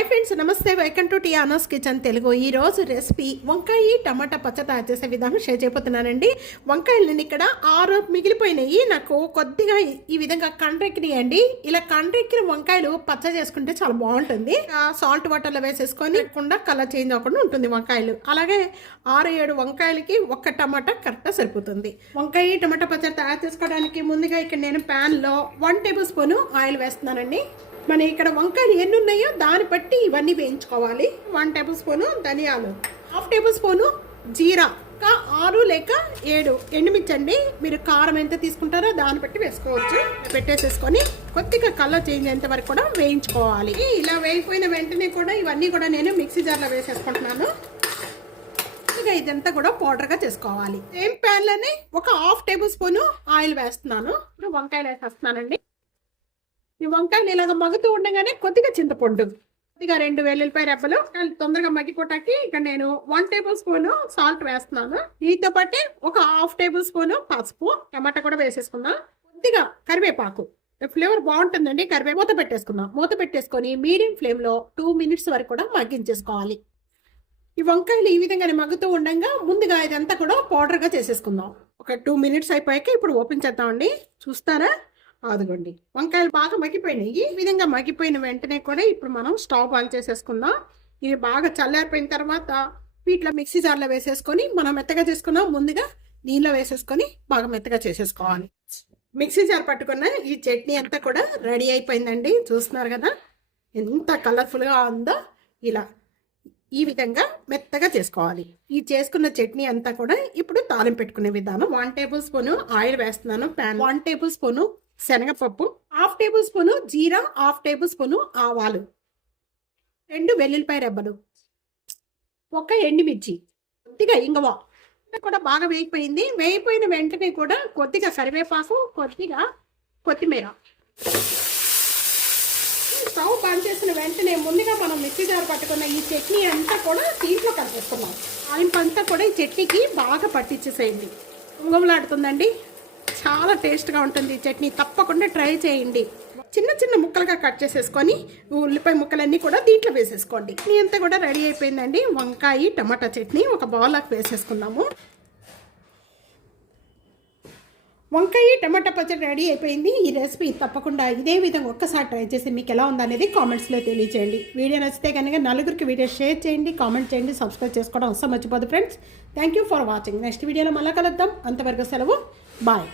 Hi friends నమస్తే. Welcome to T honours kitchen Telugu ఈరోజు recipe వంకాయ టమాటా పచ్చ తయారు చేసే విధానం షేర్ చేయబోతున్నానండి. వంకాయలు నేను ఇక్కడ ఆరు మిగిలిపోయినాయి. నాకు కొద్దిగా ఈ విధంగా కండ్రెక్కినాయండి. ఇలా కండ్రెక్కిన వంకాయలు పచ్చ చేసుకుంటే చాలా బాగుంటుంది. సాల్ట్ వాటర్లో వేసేసుకొని కుండా కలర్ చేంజ్ అవ్వకుండా ఉంటుంది వంకాయలు. అలాగే ఆరు ఏడు వంకాయలకి ఒక్క టమాటా కరెక్ట్గా సరిపోతుంది. వంకాయ టమాటా పచ్చడి తయారు చేసుకోవడానికి ముందుగా ఇక్కడ నేను ప్యాన్లో వన్ టేబుల్ స్పూన్ ఆయిల్ వేస్తున్నానండి. మన ఇక్కడ వంకాయలు ఎన్ని ఉన్నాయో దాన్ని బట్టి ఇవన్నీ వేయించుకోవాలి. వన్ టేబుల్ స్పూను ధనియాలు. హాఫ్ టేబుల్ స్పూను జీరా. ఇంకా ఆరు లేక ఏడు ఎండుమిర్చండి. మీరు కారం ఎంత తీసుకుంటారో దాన్ని బట్టి వేసుకోవచ్చు. పెట్టేసేసుకొని కొద్దిగా కలర్ చేంజ్ అయ్యేంత వరకు కూడా వేయించుకోవాలి. ఇలా వేయిపోయిన వెంటనే కూడా ఇవన్నీ కూడా నేను మిక్సీ జార్లో వేసేసుకుంటున్నాను. ఇక ఇదంతా కూడా పౌడర్గా చేసుకోవాలి. సేమ్ ప్యాన్లోనే ఒక హాఫ్ టేబుల్ స్పూను ఆయిల్ వేస్తున్నాను. ఇప్పుడు వంకాయలు వేసేస్తున్నానండి. ఈ వంకాయలు ఇలాగ మగ్గుతూ ఉండగానే కొద్దిగా చింతపండు. కొద్దిగా రెండు వెల్లుల్లిపాయ రెబ్బలు తొందరగా మగ్గిపోటాకి ఇక్కడ నేను వన్ టేబుల్ స్పూన్ సాల్ట్ వేస్తున్నాను. దీంతో పాటు ఒక హాఫ్ టేబుల్ స్పూన్ పసుపు టమాటా కూడా వేసేసుకుందాం. కొద్దిగా కరివేపాకు. ఫ్లేవర్ బాగుంటుందండి కరివే మూత పెట్టేసుకుందాం. మూత పెట్టేసుకొని మీడియం ఫ్లేమ్లో టూ మినిట్స్ వరకు కూడా మగ్గించేసుకోవాలి. ఈ వంకాయలు ఈ విధంగానే మగ్గుతూ ఉండగా ముందుగా ఇదంతా కూడా పౌడర్గా చేసేసుకుందాం. ఒక టూ మినిట్స్ అయిపోయాక ఇప్పుడు ఓపెన్ చేద్దామండి. చూస్తారా? అదిగోండి. వంకాయలు బాగా మగ్గిపోయినాయి. ఈ విధంగా మగ్గిపోయిన వెంటనే కూడా ఇప్పుడు మనం స్టవ్ ఆన్ చేసేసుకుందాం. ఇవి బాగా చల్లారిపోయిన తర్వాత వీటిలో మిక్సీ జార్లో వేసేసుకొని మనం మెత్తగా చేసుకున్నాం. ముందుగా నీళ్ళలో వేసేసుకొని బాగా మెత్తగా చేసేసుకోవాలి. మిక్సీ జార్ పట్టుకున్న ఈ చట్నీ అంతా కూడా రెడీ అయిపోయిందండి. చూస్తున్నారు కదా? ఎంత కలర్ఫుల్గా ఉందో ఇలా ఈ విధంగా మెత్తగా చేసుకోవాలి. ఈ చేసుకున్న చట్నీ అంతా కూడా ఇప్పుడు తాలింపు పెట్టుకునే విధానం. వన్ టేబుల్ స్పూన్ ఆయిల్ వేస్తున్నాను. ప్యాన్ వన్ టేబుల్ స్పూన్ శనగపప్పు హాఫ్ టేబుల్ స్పూను జీరా హాఫ్ టేబుల్ స్పూను ఆవాలు. రెండు వెల్లుల్లిపాయ రెబ్బలు. ఒక ఎండుమిర్చి. కొద్దిగా ఇంగవ. కూడా బాగా వేగిపోయింది. వేగిపోయిన వెంటనే కూడా కొద్దిగా కరివేపాకు కొద్దిగా కొత్తిమీర. స్టవ్ బంద్ చేసిన వెంటనే ముందుగా మనం మిక్సీ జార్ పట్టుకున్న ఈ చట్నీ అంతా కూడా దీంట్లో కలిపేసుకున్నాం తాలింపు అంతా కూడా ఈ చట్నీకి బాగా పట్టించేసేయండి. ఉంగవలాడుతుందండి చాలా టేస్ట్గా ఉంటుంది ఈ చట్నీ. తప్పకుండా ట్రై చేయండి. చిన్న చిన్న ముక్కలుగా కట్ చేసేసుకొని ఉల్లిపాయ ముక్కలన్నీ కూడా దీంట్లో వేసేసుకోండి. చట్నీ అంతా కూడా రెడీ అయిపోయిందండి. వంకాయ టమాటా చట్నీ ఒక బౌల్లోకి వేసేసుకుందాము. వంకాయ టమాటా పచ్చడి రెడీ అయిపోయింది. ఈ రెసిపీ తప్పకుండా ఇదే విధంగా ఒక్కసారి ట్రై చేసి మీకు ఎలా ఉందనేది కామెంట్స్లో తెలియచేయండి. వీడియో నచ్చితే కనుక నలుగురికి వీడియో షేర్ చేయండి కామెంట్ చేయండి సబ్స్క్రైబ్ చేసుకోవడం అస్సలు మర్చిపోదు friends thank you for watching next వీడియోలో మళ్ళీ కలుద్దాం. అంతవరకు సెలవు. బాయ్